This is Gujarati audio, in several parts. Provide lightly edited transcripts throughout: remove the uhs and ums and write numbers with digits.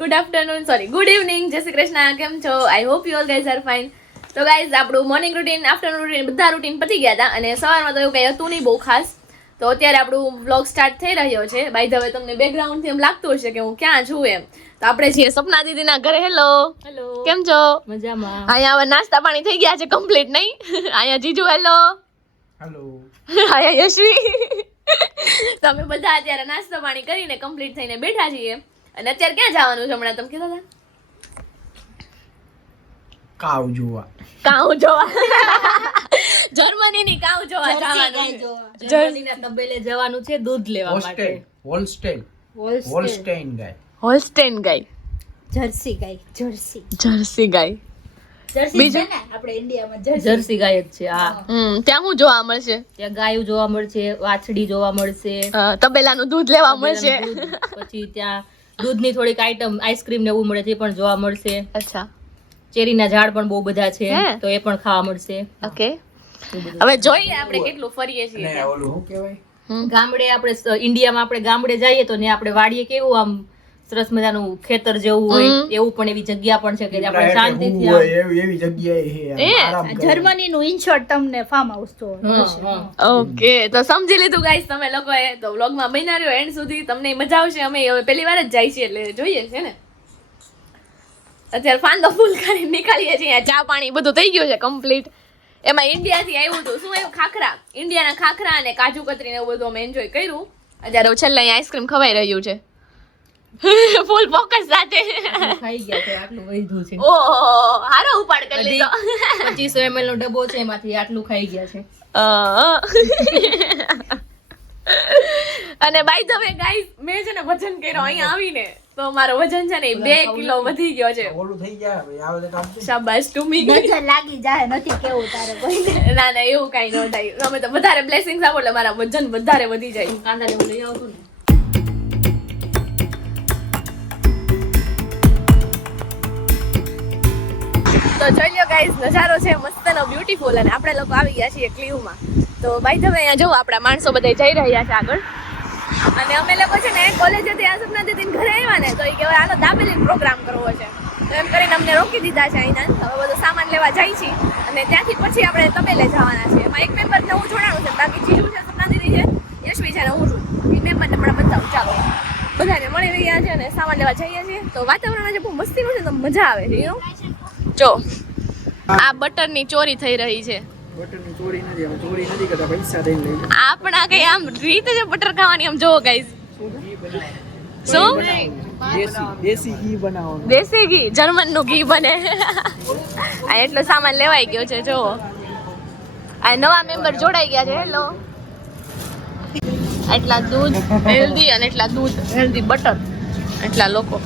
ગુડ આફ્ટરનૂન ગુડ ઇવનિંગ, જય શ્રી કૃષ્ણ. કેમ છો? I hope you all guys are fine. તો ગાઈઝ આપણું મોર્નિંગ રૂટીન, આફ્ટરનૂન રૂટીન બધા રૂટીન પતી ગયા હતા અને સવારમાં તો એવું કંઈ હતું નહીં બહુ ખાસ. તો અત્યારે આપણું વ્લોગ સ્ટાર્ટ થઈ રહ્યો છે. બાય ધ વે તમને બેકગ્રાઉન્ડથી એમ લાગતું હશે કે હું ક્યાં છું એમ. તો આપણે છીએ સપના દીદીના ઘરે. હેલો, કેમ છો? મજામાં. અહીંયા હવે નાસ્તા પાણી થઈ ગયા છે કમ્પ્લીટ, નહીં? અહીંયા જીજુ હેલો, હેલો, અહીંયા યશવી. તો અમે બધા અત્યારે નાસ્તો પાણી કરીને કમ્પ્લીટ થઈને બેઠા છીએ. અને અત્યારે ક્યાં જવાનું છે હમણાં તમે કીધા હતા? કાવ જોવા. કાઉ જોવા. જર્મનીની કાઉ જોવા જવાનું છે. જર્મનીના તબેલે જવાનું છે દૂધ લેવા માટે. હોલસ્ટેઇન હોલસ્ટેઇન ગાય. હોલસ્ટેઇન ગાય, જર્સી ગાય, જર્સી જર્સી ગાય. જર્સી બીજું? છે ને આપણે ઇન્ડિયામાં જર્સી ગાય જ છે. હા, ત્યાં શું જોવા મળશે? ત્યાં ગાયો જોવા મળશે, વાછડી જોવા મળશે, તબેલાનું દૂધ લેવા મળશે. દૂધ, પછી ત્યાં દૂધની થોડીક આઈટમ, આઈસ્ક્રીમ ને એવું મળે છે, એ પણ જોવા મળશે. અચ્છા, ચેરીના ઝાડ પણ બહુ બધા છે, હે? તો એ પણ ખાવા મળશે. ઓકે. હવે જોઈએ આપણે કેટલું ફરીએ છીએ ને ત્યાં. ઓલું શું કહેવાય? ગામડે આપણે ઇન્ડિયામાં આપણે ગામડે જઈએ તો ને આપણે વાડીએ કેવું આમ સરસ મજાનું ખેતર જેવું હોય, એવું પણ એવી જગ્યા પણ છે કે આપણે શાંતિથી આમ- એવી જગ્યાએ છે આમ એ, આરામ કરે. જર્મનીનું ઇનશોર્ટ તમને ફાર્મ હાઉસ તો ઓકે, તો સમજી લીધું ગાઈસ તમે લોકોએ. તો વ્લોગમાં બન્યા રહ્યો એન્ડ સુધી, તમને મજા આવશે. અમે હવે પહેલી વાર જ જાય છીએ એટલે જોઈએ છે ને. અત્યારે ફાંદો ફૂલ કરી નીકળીએ છીએ. ચા પાણી બધું થઈ ગયું છે કમ્પ્લીટ. એમાં ઇન્ડિયાથી આવ્યું હતું, શું આવ્યું? ખાખરા. ઇન્ડિયાના ખાખરા અને કાજુ કતરી ને એવું બધું અમે એન્જોય કર્યું. અત્યારે છેલ્લે આઈસ્ક્રીમ ખવાઈ રહ્યું છે ફૂલ ફોકસ સાથે. ખાઈ ગયા છે, આટલું વધ્યું છે. ઓહો, હારો ઉપાડ કરી લીધો. 2500 ml નો ડબ્બો છે, એમાંથી આટલું ખાઈ ગયા છે. અને બાય ધ વે ગાઈસ, મેં છે ને વજન કર્યો અહીંયા આવીને, તો મારો વજન છે ને 2 કિલો વધી ગયો છે. ઓલું થઈ જાય હવે આવે તો કામ છે. શાબાશ ટુ મી. નજર લાગી જાય, નથી કેવું તારે કોઈને. ના ના, એવું કઈ ન થાય. અમે તો વધારે બ્લેસિંગ્સ આપો એટલે મારા વજન વધારે વધી જાય. કાંદા લેવું લઈ આવતું ને. તો જોઈ લો ગાઈસ, નજારો છે મસ્તનો બ્યુટીફુલ. અને આપણે લોકો આવી ગયા છીએ ક્લીવમાં. તો બાય ધ વે અહીંયા જો આપણા માણસો બધા જઈ રહ્યા છે આગળ. અને અમે લોકો છે ને કોલેજેથી આ સપના દીદીને ઘરે આવ્યા ને, તો એ કહેવાય હાલો દાબેલી પ્રોગ્રામ કરવો છે. તો એમ કરીને અમને રોકી દીધા છે અહીંના. હવે બધો સામાન લેવા જાય છે અને ત્યાંથી પછી આપણે તબેલે જવાના છે. એમાં એક મેમ્બર નવું જોડાણું છે, બાકી જીજુ છે, સપના દીદી છે, યશવી છે ને હું છું. એ મેમ્બરને હમણાં બતાવું. ચાલો, બધાને મળી રહ્યા છે અને સામાન લેવા જઈએ છીએ. તો વાતાવરણ આજે બહુ મસ્તીનું છે, તો મજા આવે છે. જો આ બટરની ચોરી થઈ રહી છે. બટરની ચોરી નથી, અમે ચોરી નથી કરતા, પૈસા દઈને લઈ લે. આપણા કઈ આમ રીત છે બટર ખાવાની. આમ જોવો ગાઈસ, શું દેશી ઘી બનાવવાનું. દેશી ઘી, જર્મન નું ઘી બને. આ એટલો સામાન લેવાઈ ગયો છે. જો આ નવા મેમ્બર જોડાઈ ગયા છે. હેલો, એટલા દૂધ હેલ્ધી અને એટલા દૂધ હેલ્ધી બટર, એટલા લોકો.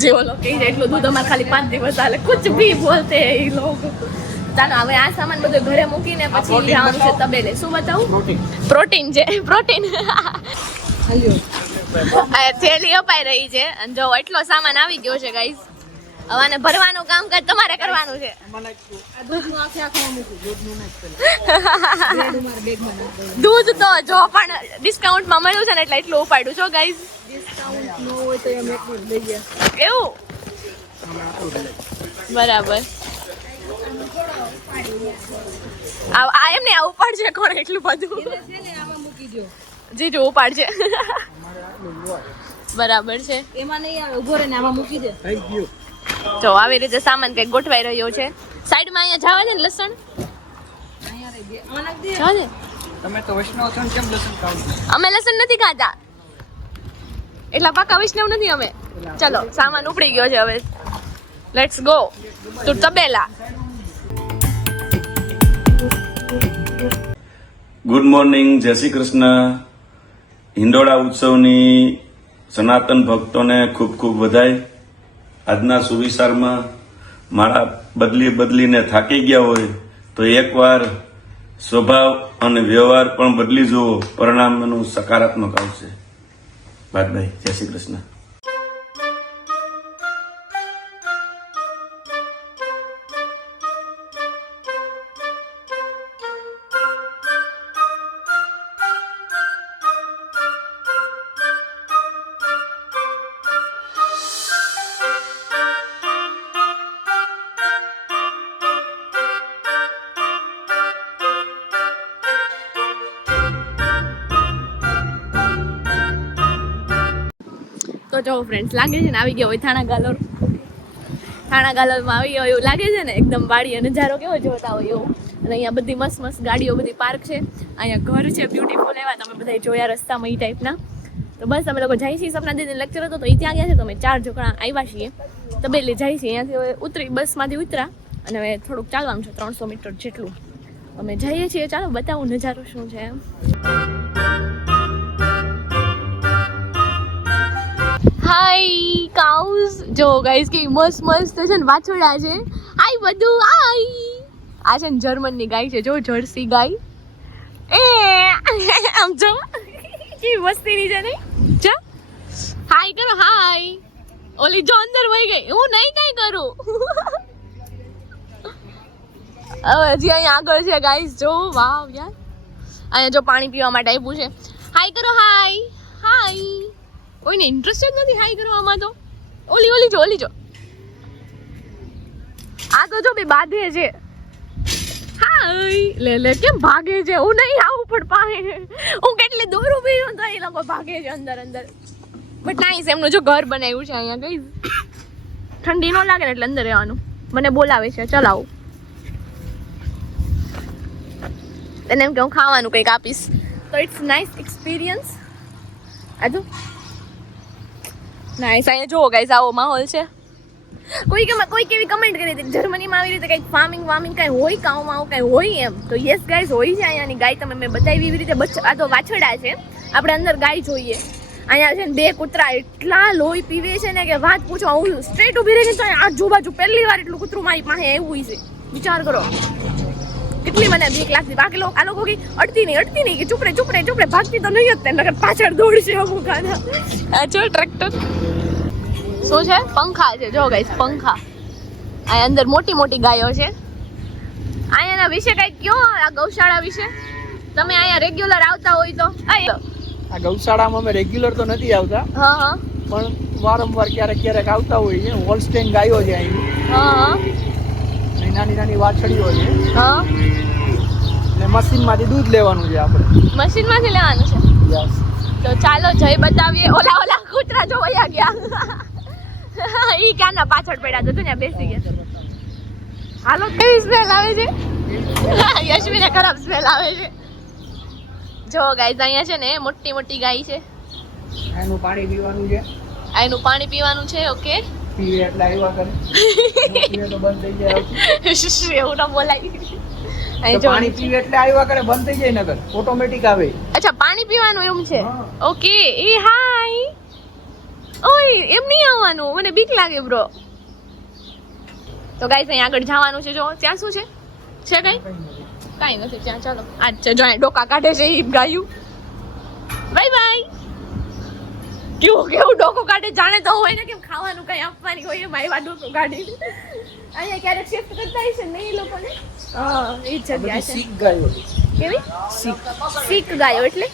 જે ઓલો કહે છે એટલું દૂધ અમારે ખાલી 5 દિવસ હાલે. કુછ ભી બોલતે હે એ લોગ. ચાલો હવે આ સામાન બધું ઘરે મૂકીને પછી જવાનું છે તબેલે. શું બતાવું? પ્રોટીન છે, પ્રોટીન. થેલી અપાઈ રહી છે અને જો એટલો સામાન આવી ગયો છે ગાઈસ. હવે આને ભરવાનું કામકાજ તમારે કરવાનું છે. દૂધ તો જો પણ ડિસ્કાઉન્ટમાં મળ્યું છે ને એટલે એટલું ઉપાડ્યું છો ગાઈસ. એવું બરાબર. આ એમને આ ઉપાડશે કોણ એટલું બધું? જીજુ ઉપાડશે. બરાબર છે. એમાં નહીં આવે, ઉભો રહીને આમાં મૂકી દે. થઈ ગયું. જો આવી રીતે સામાન કઈક ગોઠવાઈ રહ્યો છે. સાઈડમાં અહીંયા જવા દે ને લસણ. જવા દે. તમે તો વૈષ્ણવ છો ને, કેમ લસણ ખાવ છો? અમે લસણ નથી ખાતા, એટલા પાકા વૈષ્ણવ નથી અમે. ચલો સામાન ઉપડી ગયો છે, હવે લેટ્સ ગો ટુ તબેલા. ગુડ મોર્નિંગ, જય શ્રી કૃષ્ણ. હિંડોળા ઉત્સવની સનાતન ભક્તોને ખૂબ ખૂબ વધાઈ. આજના સુવિચારમાં માળા બદલીને થાકી ગયા હોય તો એકવાર સ્વભાવ અને વ્યવહાર પણ બદલી જુઓ, પરિણામનું સકારાત્મક આવશે. બાય, જય શ્રી કૃષ્ણ. જો ફ્રેન્ડ્સ લાગે છે ને આવી ગયો હોય થાણા ગાલોર આવી ગયો એવું લાગે છે ને એકદમ વાડી નજારો કેવો જોતા હોય એવું. અને અહીંયા બધી મસ્ત મસ્ત ગાડીઓ બધી પાર્ક છે. અહીંયા ઘર છે બ્યુટીફુલ એવા તમે બધા જોયા રસ્તામાં એ ટાઈપના. તો બસ અમે લોકો જાય છીએ સપના દીદી લેક્ચર હતો તો એ ત્યાં ગયા છે તો અમે 4 જણા આવ્યા છીએ તબેલે જાય છીએ. અહીંયાથી બસમાંથી ઉતરા અને હવે થોડુંક ચાલવાનું છે 300 મીટર જેટલું અમે જઈએ છીએ. ચાલો બતાવું નજારો શું છે એમ. હાય કાઉઝ જો ગાઈસ કે મસ્ત મસ્ત છે ને વાછોડા છે. હાય બધું હાય. આ છે ને જર્મનની ગાય છે જો જર્સી ગાય. આમ જો કેવી મસ્તીની છે નહીં. જા હાય કરો હાય. ઓલી જો અંદર વહી ગઈ હું નહીં કઈ કરું. હવે હજી અહીંયા આગળ છે ગાઈસ જો વાવ યાર. અહીંયા જો પાણી પીવા માટે આપ્યું છે. હાય કરો હાય હાય. કોઈને ઇન્ટરેસ્ટ જ નથી હાઈ કરવામાં તો. ઓલી જો આ તો જો બે બાંધે છે. હાય લે કેમ ભાગે છે. હું નહીં આવું પણ પાસે હું કેટલી દૂર ઊભી છું તો એ લોકો ભાગે છે અંદર બટ નાઈસ એમનું જો ઘર બનાવ્યું છે અહીંયા ગઈ. ઠંડી ન લાગે ને એટલે અંદર રહેવાનું. મને બોલાવે છે ચલાવો એને એમ કે હું ખાવાનું કંઈક આપીશ તો ઇટ્સ નાઇસ એક્સપિરિયન્સ. આજુ નાઈસ. અહીંયા જુઓ ગાઈસ આવો માહોલ છે. કોઈ કેવી કમેન્ટ કરી હતી જર્મનીમાં આવી રીતે કંઈક ફાર્મિંગ કંઈ હોય કાઉમાં આવું કંઈ હોય એમ તો યસ ગાઈસ હોય છે. અહીંયાની ગાય તમે મેં બતાવી એવી રીતે આ તો વાછડા છે આપણે અંદર ગાય જોઈએ. અહીંયા છે ને 2 કૂતરા એટલા લોહી પીવે છે ને કે વાત પૂછો. હું સ્ટ્રેટ ઊભી રહી તો આજુબાજુ પહેલી વાર એટલું કૂતરું મારી પાસે આવ્યું છે. વિચાર કરો કેટલી મને બીક લાગતી. બાકી આ લોકો કે અડતી નહીં કે ચૂપડે ભાગતી તો નહીં જ નકર પાછળ દોડશે અમુક આના. આ જો ટ્રેક્ટર શું છે પંખા છે જો ગાઈસ પંખા. આ અંદર મોટી ગાયો છે. અહીંયાના વિશે કઈ કયો આ ગૌશાળા વિશે તમે અહીંયા રેગ્યુલર આવતા હોય તો. આ ગૌશાળામાં અમે રેગ્યુલર તો નથી આવતા હા પણ વારંવાર ક્યારેક આવતા હોય છે. હોલસ્ટેઇન ગાયો છે અહીં. હા નાની વાછડીઓ છે. હા અને મશીનમાંથી દૂધ લેવાનું છે આપણે. મશીનમાંથી લેવાનું છે. યસ. તો ચાલો જય બતાવીએ. ઓલા કૂતરા જો વયા ગયા. ઈ ક્યાંના પાછળ પડ્યા તો ત્યાં બેસી ગયા. હાલો કેવી સ્મેલ આવે છે. યશવીને ખરાબ સ્મેલ આવે છે. જો ગાઈસ અહીંયા છે ને મોટી ગાય છે. એનું પાણી પીવાનું છે. એનું પાણી પીવાનું છે. ઓકે પીવે એટલે આવ્યા કરે. પીવે તો બંધ થઈ જાય. એવું ના બોલાય. પાણી પીવે એટલે આવ્યા કરે બંધ થઈ જાય નગર ઓટોમેટિક આવે. અચ્છા પાણી પીવાનું એમ છે. હા. ઓકે એ હાય. ઓય એમ નહીં આવવાનું મને બીક લાગે બ્રો. તો ગાઈસ અહીં આગળ જવાનું છે. જો ત્યાં શું છે કાંઈ નથી ત્યાં. ચાલો આજ છે જો અહીં ડોકા કાઢે છે એ ગાયું. બાય કેવું ડોકો કાઢે જાણે તો હોય ને કેમ ખાવાનું કઈ આપવાની હોય એમ આવ્યા ડોકો કાઢી. અહીંયા ક્યારેક શિફ્ટ કરતા હશે ને એ લોકોને. હા એ જ જગ્યા છે. શીખ ગાયો. કેવી શીખ ગાયો એટલે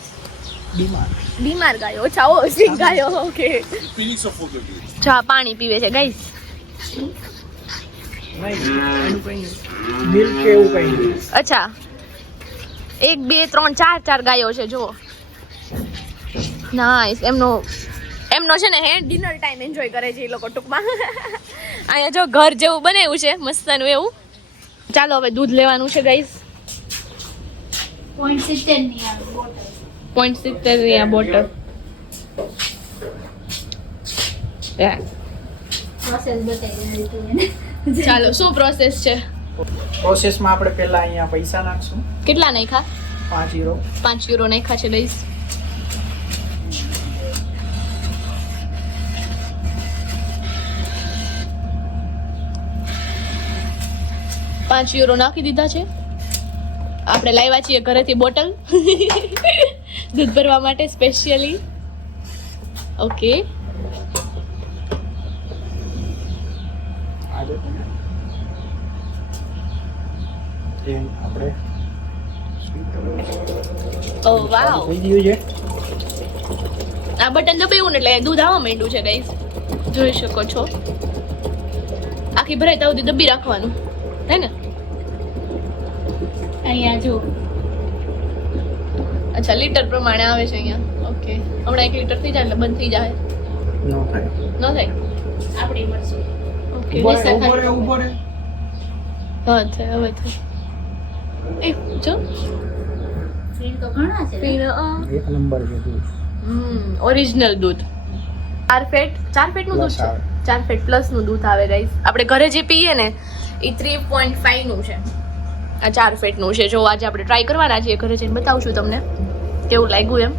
બીમાર ગાયો. અચ્છા ઓ શીખ ગાયો. ઓકે ચા પાણી પીવે છે ગાઈસ. મિલ્ક કે એવું કઈ નહીં. અચ્છા 1 2 3 4 ગાયો છે જુઓ. નાઈસ. એમનો છે ને ડિનર ટાઈમ એન્જોય કરે છે એ લોકો ટૂંકમાં. અહીંયા જો ઘર જેવું બનાવ્યું છે મસ્તનું એવું. ચાલો હવે દૂધ લેવાનું છે ગાઈસ. 0.70 ની આવે બોટલ. 0.70 ની આ બોટલ. પ્રોસેસ બતાવી દીધી એને. ચાલો શું પ્રોસેસ છે. પ્રોસેસમાં આપણે પહેલા અહીંયા પૈસા નાખશું. કેટલા નાખ્યા. 5 યુરો. 5 યુરો નાખ્યા છે ગાઈસ. €5 નાખી દીધા છે. આપણે લાવ્યા છીએ ઘરેથી બોટલ દૂધ ભરવા માટે સ્પેશિયલી. ઓકે આપણે ઓ વાવ. થઈ ગયું છે. આ બટન દબાવ્યું ને એટલે દૂધ આવવા માંડ્યું છે ગાઈસ. જોઈ શકો છો. આખી ભરાય ત્યાં સુધી દબી રાખવાનું હે ને. અહીંયા જો અચ્છા લીટર પ્રમાણે આવે છે અહીંયા. ઓકે હમણાં 1 લીટર થઈ જાય એટલે બંધ થઈ જાય. નો થાય. ન થાય આપણી મરજી. ઓકે ઉભો રે. હા થાય હવે થાય એ જો ફ્રેન્ડ તો ઘણા છે. એક નંબર છે દૂધ. ઓરિજિનલ દૂધ 4 ફેટ નું દૂધ છે 4 ફેટ પ્લસ નું દૂધ આવે ગાઈસ આપણે ઘરે જે પીએ ને એ 3.5 નું છે આ 4 ફેટ નું છે જો આજે આપણે ટ્રાય કરવાના છીએ ઘરે જઈને બતાવું છું તમને કેવું લાગ્યું એમ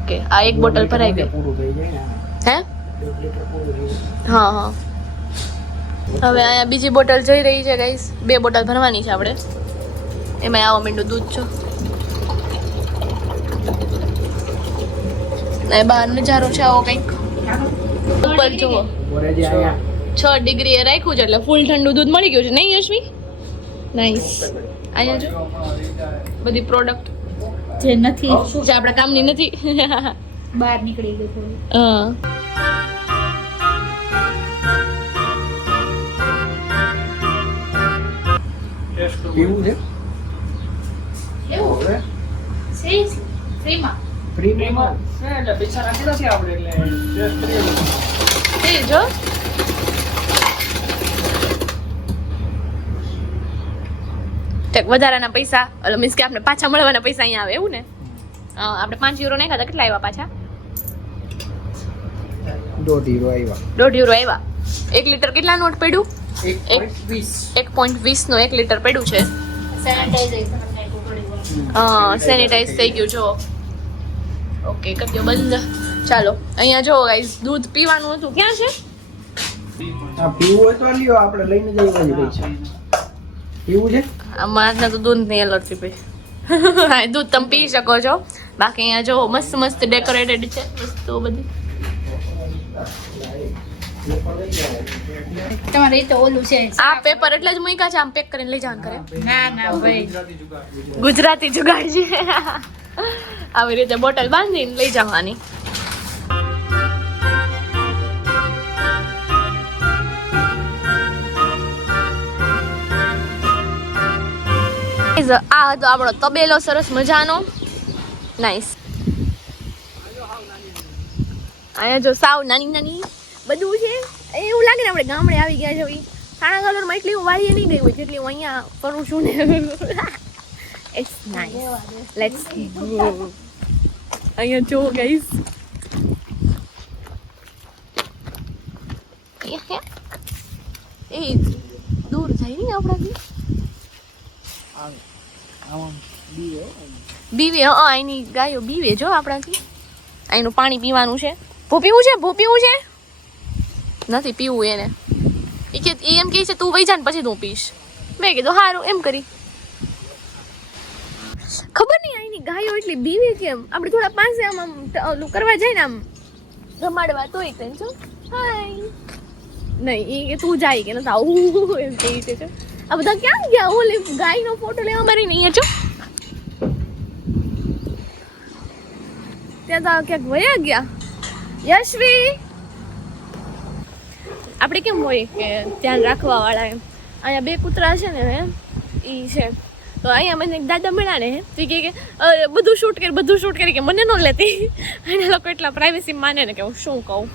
ઓકે આ એક બોટલ ભરાઈ ગઈ પૂરું થઈ જાય ને. હે 1 લીટર પૂરું થઈ જાય. હા હવે અહીંયા બીજી બોટલ જઈ રહી છે ગાઈસ 2 બોટલ ભરવાની છે આપણે એમાં આવો મીંડું દૂધ છો ને બહાર નજારો છે આવો કંઈક ઉપર જુઓ ઉભો રહેજે અહીંયા. 6 ડિગ્રી એ રાખ્યું છે એટલે ફૂલ ઠંડુ દૂધ મળી ગયું છે નહીં યશવી નાઈસ અહીંયા જો બધી પ્રોડક્ટ જે નથી જે આપણા કામની નથી બહાર નીકળી ગયું થોડું. હા પીવું છે એવું હવે ફ્રીમાં ફ્રીમાં એ જો ટેક વધારાના પૈસા એટલે મીન્સ કે આપણે પાછા મળવાના પૈસા અહીંયા આવે એવું ને આપણે 5 યુરો નાખ્યા હતા કેટલા આવ્યા પાછા 1.5 યુરો આવ્યા. 1.5 યુરો આવ્યા 1 લીટર કેટલા નોટ પડ્યું 1.20. 1.20 નું 1 લીટર પડ્યું છે સેનિટાઈઝેશન નાખ્યું થોડી વાર. સેનિટાઈઝ થઈ ગયું જો ઓકે કરી દો બંધ ચાલો અહીંયા જો ગાઈસ દૂધ પીવાનું હતું ક્યાં છે આ પીવું હોય તો લ્યો આપણે લઈને જઈએ બાજુ કઈ છે. પીવું છે અમારે તો દૂધ ની એલર્જી ભાઈ હા દૂધ તમે પી શકો છો બાકી અહીંયા જો મસ્ત મસ્ત ડેકોરેટેડ છે વસ્તુઓ બધી તમારે એ તો ઓલું છે આ પેપર એટલે જ મૂક્યા છે આમ પેક કરીને લઈ જવાનું કરે ના ના ભાઈ ગુજરાતી જુગાડ છે આવી રીતે બોટલ બાંધીને લઈ જવાની આ હતો આપણો તબેલો સરસ મજાનો નાઈસ અહીંયા જો સાવ નાની નાની બધું છે એવું લાગે ને આપણે ગામડે આવી ગયા છે થાણા કલરમાં એટલી હું વાળીએ નહીં ગઈ હોય જેટલી હું અહીંયા કરું છું ને ઇટ્સ નાઇસ લેટ્સ અહીંયા જો ગાઈસ એ દૂર જાય નહીં આપણાથી બીવે અહીંની ગાયો બીવે જો આપણાથી અહીંનું પાણી પીવાનું છે ભૂ પીવું છે નથી પીવું એને એ કે એ એમ કહે છે તું વહી જા ને પછી તું પીશ મેં કીધું સારું એમ કરી ખબર નહીં અહીંની ગાયો એટલી બીવે કેમ આપણે થોડા પાસે આમ ઓલું કરવા જાય ને આમ રમાડવા તોય તેમ છો હાય નહીં એ કે તું જાય કે નથી આવું એમ કહે છે આ બધા ક્યાં ગયા ઓલી ગાયનો ફોટો લેવા મારી નહીં છો ત્યાં તો ક્યાંક વયા ગયા યશવી આપણે કેમ હોય કે ધ્યાન રાખવા વાળા એમ અહીંયા 2 કૂતરા છે ને એમ એ છે તો અહીંયા મને એક દાદા મળ્યા ને તો કે બધું શૂટ કરી કે મને ન લેતી અને લોકો એટલા પ્રાઇવેસી માને ને કે હું શું કહું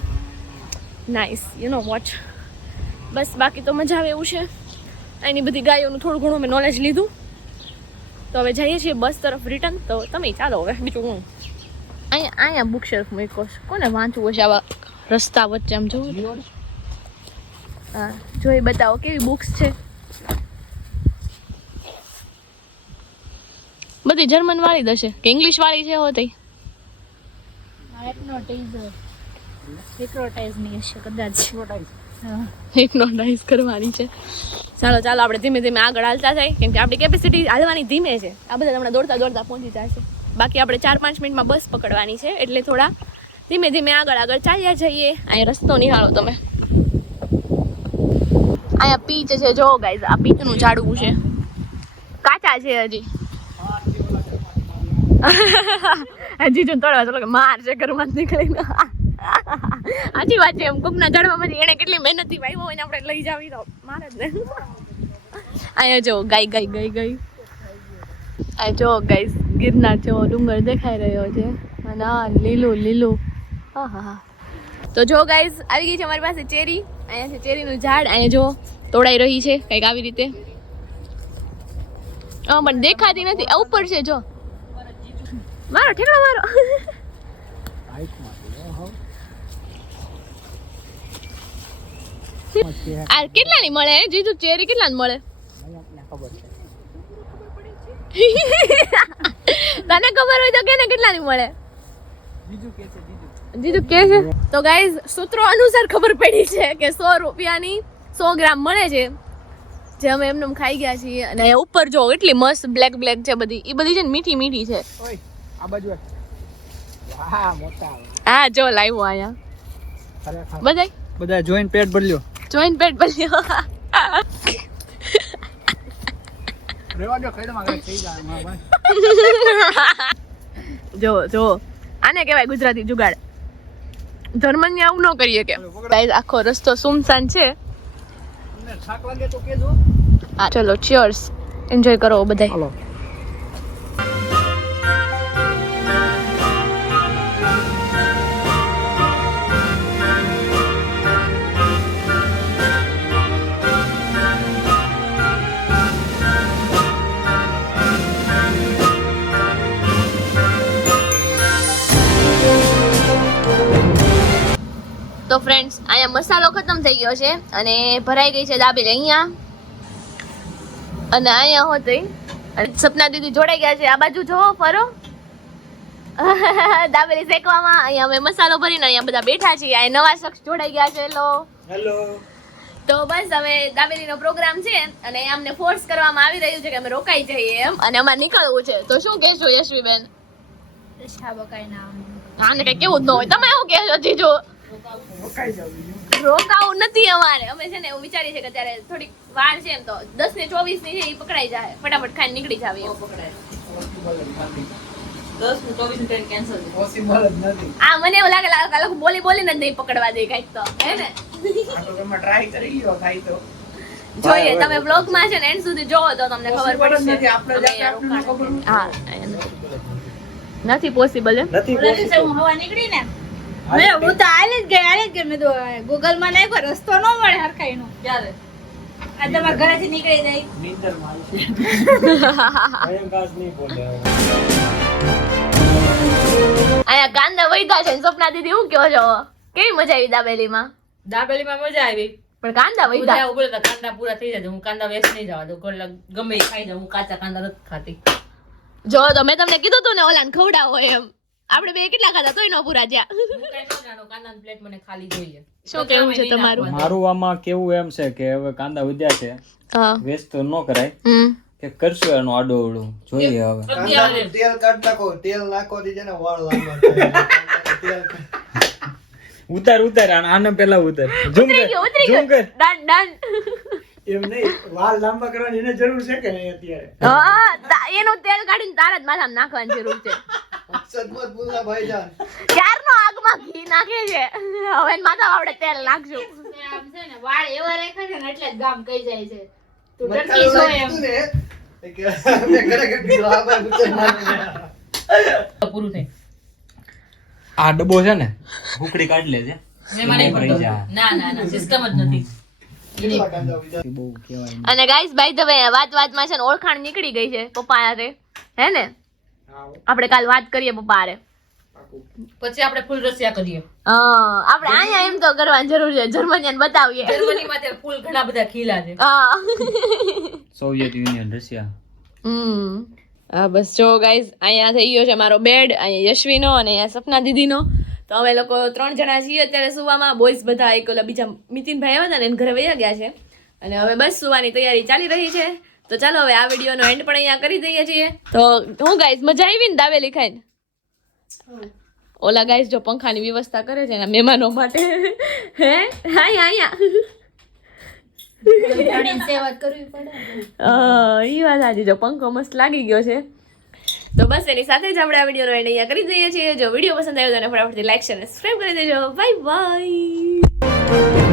નાઇસ યુ નો વોટ બસ બાકી તો મજા આવે એવું છે એની બધી ગાયોનું થોડું ઘણું મેં નોલેજ લીધું તો હવે જઈએ છીએ બસ તરફ રિટર્ન તો તમે ચાલો હવે બીજું હું અહીંયા બુક શેલ્ફ મૂક્યો છે કોને વાંચવું હશે આવા રસ્તા વચ્ચે આમ જોવું હા જોઈ બતાવો કેવી બુક્સ છે બધી જર્મન વાળી દશે કે ઇંગ્લિશ વાળી છે હોતી હિપ્નોટાઇઝ ની હશે કદાચ. હિપ્નોટાઇઝ કરવાની છે ચાલો આપણે ધીમે ધીમે આગળ હાલતા જાય કેમ કે આપણી કેપેસિટી હાલવાની ધીમે છે આ બધા હમણાં દોડતા પહોંચી જશે બાકી આપણે 4-5 મિનિટમાં બસ પકડવાની છે એટલે થોડા ધીમે ધીમે આગળ ચાલ્યા જઈએ અહીંયા રસ્તો નિહાળો તમે અહીંયા પીચ છે જો ગાઈઝ આ પીચનું ઝાડવું છે કાચા છે હજી જો તોડવા ચાલો કે માર છે ઘરમાં જ નીકળીને સાચી વાત છે એમ કોકના ઝાડવામાંથી એને કેટલી મહેનતથી વાવ્યો હોય ને આપણે લઈ જાવી તો મારે જ ને અહીંયા જો ગાય આ જો ગાઈસ ગિરનાર જેવો ડુંગર દેખાઈ રહ્યો છે અને આ લીલું હા હા હા. તો જો ગાઈઝ આવી ગઈ છે અમારી પાસે ચેરી. અહીંયા છે ચેરીનું ઝાડ. અહીંયા જો તોડાઈ રહી છે કંઈક આવી રીતે. પણ દેખાતી નથી. આ ઉપર છે જો. મારો ઠેકડો મારો. આ કેટલાની મળે જીજુ? ચેરી કેટલાની મળે? તને ખબર હોય તો કેને કેટલાની મળે? જીજુ કે છે. તો ગાઈઝ સૂત્રો અનુસાર ખબર પડી છે કે 100 રૂપિયાની 100 ગ્રામ મળે છે, જે અમે એમને ખાઈ ગયા છીએ. અને ઉપર જો એટલી મસ્ત બ્લેક છે બધી. એ બધી છે ને મીઠી મીઠી છે. આ બાજુ વાહ મોટા હા જો લાવ્યો અહીંયા બધા જોઈન પેટ ભર્યો. જોઈન પેટ ભર્યો. રેવા દો ખેડમાં ગઈ થઈ જાય માં ભાઈ. જો આને કહેવાય ગુજરાતી જુગાડ. જર્મની આવું ન કરીએ કે ગાઈઝ આખો રસ્તો સુમસાન છે. તમને થાક લાગે તો કેજો. હા ચલો ચીયર્સ, એન્જોય કરો બધાય. હાલો. તો ફ્રેન્ડ્સ અહીંયા મસાલો ખતમ થઈ ગયો છે અને ભરાઈ ગઈ છે દાબેલી અહીંયા. અને અહીંયા હોતી સપના દીદી જોડાઈ ગયા છે. આ બાજુ જોવો ફરો. દાબેલી શેકવામાં. અહીંયા અમે મસાલો ભરીને અહીંયા બધા બેઠા છીએ. અહીંયા નવા શખ્સ જોડાઈ ગયા છે. હેલો. તો બસ હવે દાબેલીનો પ્રોગ્રામ છે અને અમને ફોર્સ કરવામાં આવી રહ્યું છે કે અમે રોકાઈ જઈએ એમ, અને અમારે નીકળવું છે. તો શું કહેશો યશવીબેન? આને કઈ કેવું જ ન હોય. તમે શું કહેશો જીજુ? રોકાવું નથી અમારે. અમે છે ને એવું વિચારીએ છીએ કે અત્યારે થોડીક વાર છે એમ તો 10 ને 24 ની છે એ પકડાઈ જાય, ફટાફટ ખાઈને નીકળી જાવ એવું. પકડાય 10 ને 24 ની ટ્રેન કેન્સલ છે. પોસિબલ જ નથી. આ મને એવું લાગે આ લોકો બોલીને જ નહીં પકડવા દે કાંઈક તો હે ને. આ તો તમે ટ્રાય કરી લ્યો થાય તો. જોઈએ તમે બ્લોગ માં છે ને એન્ડ સુધી જોવો તો તમને ખબર Possible જ પડશે. નથી. આપણે જાતે આપણને ખબર નથી. હા નથી પોસિબલ એમ. નથી ઓલા દિવસે હું હવા નીકળી ને હું તો હાલે જ ગઈ મેં તો ગૂગલ માં નાખ્યો રસ્તો ન મળે હરખાઈનો. ક્યારે? આ તમારા ઘરેથી નીકળી જાય. નીંદર માં છે. ભયંકર નહીં બોલે. અહીંયા કાંદા વૈધા છે ને સપના દીદી હું કહો છો? કેવી મજા આવી દાબેલીમાં? દાબેલીમાં મજા આવી. પણ કાંદા વૈધા. ઉભા હતા કાંદા પૂરા થઈ જાય. હું કાંદા વેસ્ટ નહીં જવા દઉં. ગમે એ ખાઈ જાઉં. હું કાચા કાંદા નથી ખાતી. જો તો મેં તમને કીધું તું ને ઓલાને ખવડાવો એમ. આપણે બે કેટલા ખાધા તોય ન પૂરા જ્યાં. હું કઈ ન જાણું. કાંદાની પ્લેટ મને ખાલી જોઈએ. શું કેવું છે તમારું? મારું આમાં કેવું એમ છે કે હવે કાંદા વધ્યા છે, હા વેસ્ટ તો ન કરાય કે કરશું એનું આડો અવળું જોઈએ હવે. કાંદાનું તેલ કાઢ નાખો. તેલ નાખો દીજે ને વાળ લાંબા થાય. તેલ ઉતાર આને પેલા ઉતાર ઝૂમ ઉતરી કર ગયું ડન. એમ નહીં. વાળ લાંબા કરવાની એને જરૂર છે કે નહીં અત્યારે? હા એનું તેલ કાઢીને તારા જ માથામાં નાખવાની જરૂર છે. સદમત બોલા ભાઈજાન. ક્યારનો આગમાં ઘી નાખે છે, હવે એના માથામાં આપણે તેલ નાખશું. આમ છે ને વાળ એવા રાખ્યા છે ને એટલે જ ગામ કહી જાય છે. તું મતલબ ડરકી છો એમ. કીધું ને કે મેં ખરેખર કીધું આ ભાઈ ગુજર માને. પૂરું થાય. આ ડબ્બો છે ને હુકડી કાઢ લેજે. એમાં નહીં પડતો. ના સિસ્ટમ જ નથી. કેટલા કાંદા વિચાર. બહુ કહેવાય અને ગાઈસ બાય ધ વે વાતમાં છે ને ઓળખાણ નીકળી ગઈ છે પપ્પા હારે, હે ને? આપણે કાલ વાત કરીએ પપ્પા હારે. પછી આપણે ફૂલ રસિયા કરીએ. આપણે અહીંયા એમ તો કરવાની જરૂર છે, જર્મનીને બતાવીએ. જર્મનીમાં ત્યારે ફૂલ ઘણા બધા ખીલા છે. હા સોવિયત યુનિયન રશિયા. હા બસ જો ગાઈઝ અહીંયા થઈ ગયો છે મારો બેડ, અહીંયા યશવીનો અને અહીંયા સપના દીદીનો. તો અમે લોકો 3 જણા છીએ અત્યારે સુવામાં. બોયઝ બધા એક ઓલા બીજા મિતિનભાઈ આવ્યા હતા ને એને ઘરે વયા ગયા છે અને હવે બસ સુવાની તૈયારી ચાલી રહી છે. તો ચાલો હવે આ વિડીયોનો એન્ડ પણ અહીંયા કરી દઈએ છીએ. તો હું ગાઈઝ મજા આવી ને દાબેલી ખાઈને? ઓલા ગાઈઝ જો પંખાની વ્યવસ્થા કરે છે એના મહેમાનો માટે. હે અહીંયા સેવા કરવી પડે. ઈ વાત સાચી. જો પંખો મસ્ત લાગી ગયો છે. તો બસ એની સાથે જ આપણે આ વિડીયોનો એન્ડ અહીંયા કરી દઈએ છીએ. જો વિડીયો પસંદ આવ્યો તો ફટાફટથી લાઈક શેર અને સબસ્ક્રાઇબ કરી દેજો. Bye bye.